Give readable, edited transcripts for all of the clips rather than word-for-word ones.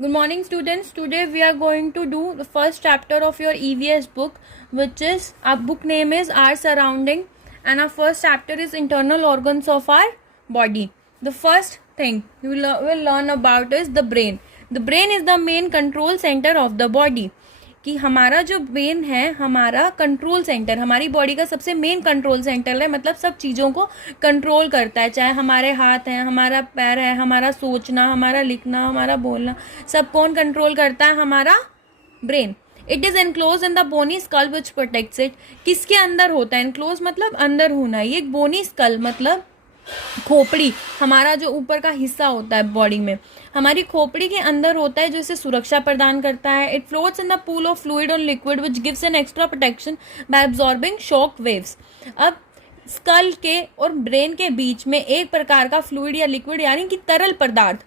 Good morning, students. Today we are going to do the first chapter of your EVS book, which is our book name is Our Surrounding, and our first chapter is internal organs of our body. The first thing we will learn about is the brain. The brain is the main control center of the body. कि हमारा जो brain है हमारा control centre, हमारी body का सबसे main control centre है, मतलब सब चीज़ों को कंट्रोल करता है, चाहे हमारे हाथ हैं, हमारा पैर है, हमारा सोचना, हमारा लिखना, हमारा बोलना, सब कौन कंट्रोल करता है? हमारा brain. It is enclose in the bony skull which protects it. किसके अंदर होता है? एनक्लोज मतलब अंदर होना. ये बोनी स्कल मतलब खोपड़ी, हमारा जो ऊपर का हिस्सा होता है बॉडी में, हमारी खोपड़ी के अंदर होता है, जो इसे सुरक्षा प्रदान करता है. It floats in the pool of fluid और liquid which gives an extra protection by absorbing shock waves. अब स्कल के और ब्रेन के बीच में एक प्रकार का फ्लूइड या लिक्विड यानी कि तरल पदार्थ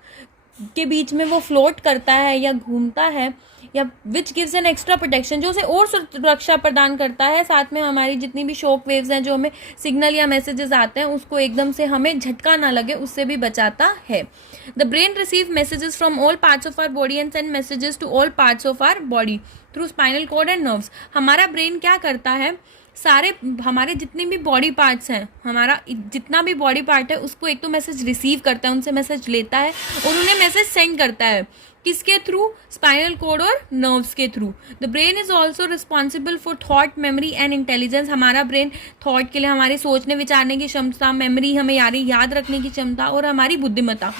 के बीच में वो फ्लोट करता है या घूमता है, या विच गिव्स एन एक्स्ट्रा प्रोटेक्शन, जो उसे और सुरक्षा प्रदान करता है. साथ में हमारी जितनी भी शॉक वेव्स हैं, जो हमें सिग्नल या मैसेजेस आते हैं, उसको एकदम से हमें झटका ना लगे, उससे भी बचाता है. The brain receive messages from all parts of our body and send messages to all parts of our body through spinal cord and nerves. हमारा ब्रेन क्या करता है? सारे हमारे जितने भी बॉडी पार्ट्स हैं, हमारा जितना भी बॉडी पार्ट है, उसको एक तो मैसेज रिसीव करता है, उनसे मैसेज लेता है और उन्हें मैसेज सेंड करता है. किसके थ्रू? स्पाइनल कोड और नर्व्स के through. The brain is also responsible for thought, memory and intelligence. हमारा ब्रेन थॉट के लिए हमारे सोचने विचारने की क्षमता, मेमोरी हमें याद रखने की क्षमता और हमारी बुद्धिमत्ता,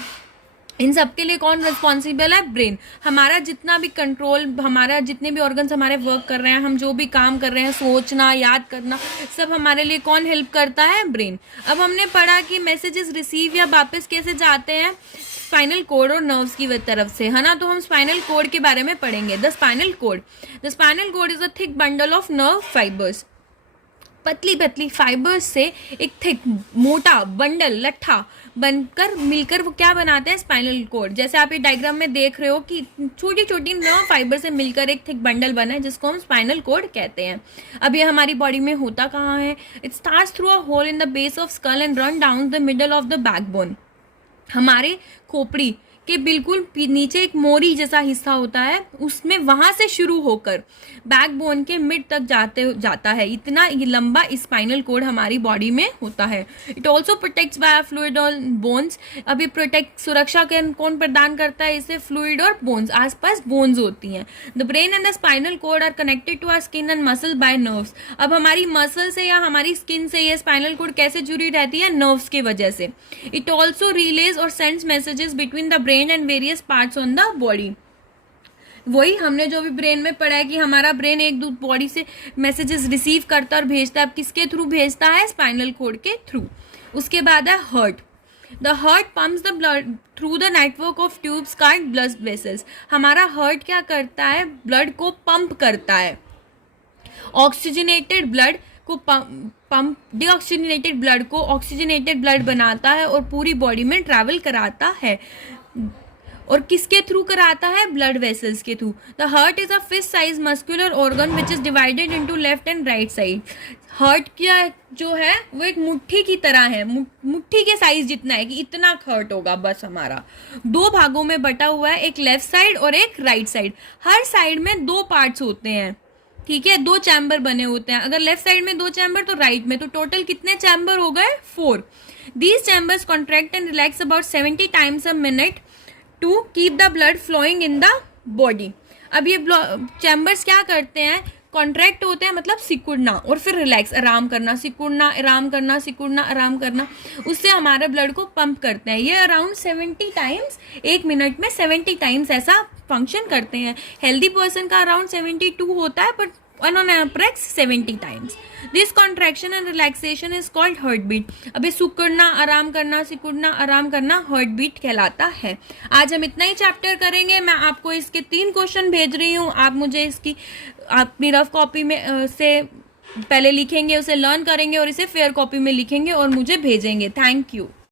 इन सब के लिए कौन रिस्पॉन्सिबल है? ब्रेन. हमारा जितना भी कंट्रोल, हमारा जितने भी ऑर्गन्स हमारे वर्क कर रहे हैं, हम जो भी काम कर रहे हैं, सोचना, याद करना, सब हमारे लिए कौन हेल्प करता है? ब्रेन. अब हमने पढ़ा कि मैसेजेस रिसीव या वापस कैसे जाते हैं? स्पाइनल कोड और नर्व्स की तरफ से, है ना. तो हम स्पाइनल कोड के बारे में पढ़ेंगे. The spinal code is a thick bundle of nerve fibres. पतली पतली फाइबर्स से एक थिक मोटा बंडल, लट्ठा बनकर मिलकर वो क्या बनाते हैं? Spinal cord. जैसे आप ये डायग्राम में देख रहे हो कि छोटी छोटी नर्व फाइबर से मिलकर एक थिक बंडल बना है, जिसको हम स्पाइनल कोड कहते हैं. अब ये हमारी बॉडी में होता कहाँ है? It starts through a hole in the base of skull and run down the middle of the backbone. हमारे खोपड़ी के बिल्कुल नीचे एक मोरी जैसा हिस्सा होता है, उसमें वहां से शुरू होकर बैकबोन के मिड तक जाता है. इतना ये लंबा स्पाइनल कोड हमारी बॉडी में होता है. It also protects by fluid और बोन्स. अब ये सुरक्षा कौन प्रदान करता है इसे? फ्लूइड और बोन्स. आसपास बोन्स होती हैं. The brain and the spinal cord are connected to our skin and muscle by nerves. अब हमारी मसल से या हमारी स्किन से ये स्पाइनल कोड कैसे जुड़ी रहती है? नर्व्स की वजह से. इट ऑल्सो रिलेज और sends messages between the brain and various parts on the body. वही हमने जो भी ब्रेन में पढ़ा है कि हमारा ब्रेन एक बॉडी से मैसेजेस रिसीव करता और भेजता है. अब किसके थ्रू भेजता है? स्पाइनल कोड के थ्रू. उसके बाद है heart. The heart pumps the blood through the network of tubes called blood vessels. हमारा हार्ट क्या करता है? ब्लड को पंप करता है. ऑक्सीजनेटेड ब्लड को पंप डीऑक्सीजनेटेड ब्लड को ऑक्सीजनेटेड ब्लड बनाता है और पूरी बॉडी में ट्रैवल कराता है. और किसके थ्रू कराता है? ब्लड वेसल्स के through. The heart is a fist size muscular organ which is divided into left and right side. Heart क्या जो है वो एक मुट्ठी की तरह है, मुट्ठी के साइज जितना है कि इतना हार्ट होगा बस. हमारा दो भागों में बटा हुआ है, एक लेफ्ट साइड और एक राइट साइड. हर साइड में दो पार्ट्स होते हैं, ठीक है, दो चैम्बर बने होते हैं. अगर लेफ्ट साइड में दो चैम्बर तो राइट में, तो टोटल कितने चैम्बर हो गए? 4. These chambers contract and relax about 70 times a minute to keep the blood flowing in the body. अब ये चैम्बर्स क्या करते हैं? कॉन्ट्रैक्ट होते हैं, मतलब सिकुड़ना, और फिर रिलैक्स, आराम करना, सिकुड़ना, आराम करना, सिकुड़ना, आराम करना. उससे हमारे ब्लड को पंप करते हैं. ये अराउंड 70 टाइम्स, एक मिनट में 70 टाइम्स ऐसा फंक्शन करते हैं. हेल्दी पर्सन का अराउंड 72 होता है, but on average 70 times. This contraction and relaxation is called heartbeat. अभी सिकुड़ना, आराम करना, सिकुड़ना, आराम करना हार्ट बीट कहलाता है. आज हम इतना ही चैप्टर करेंगे. मैं आपको इसके 3 क्वेश्चन भेज रही हूँ. आप मुझे इसकी अपनी रफ कॉपी में से पहले लिखेंगे, उसे लर्न करेंगे और इसे फेयर कॉपी में लिखेंगे और मुझे भेजेंगे. Thank you.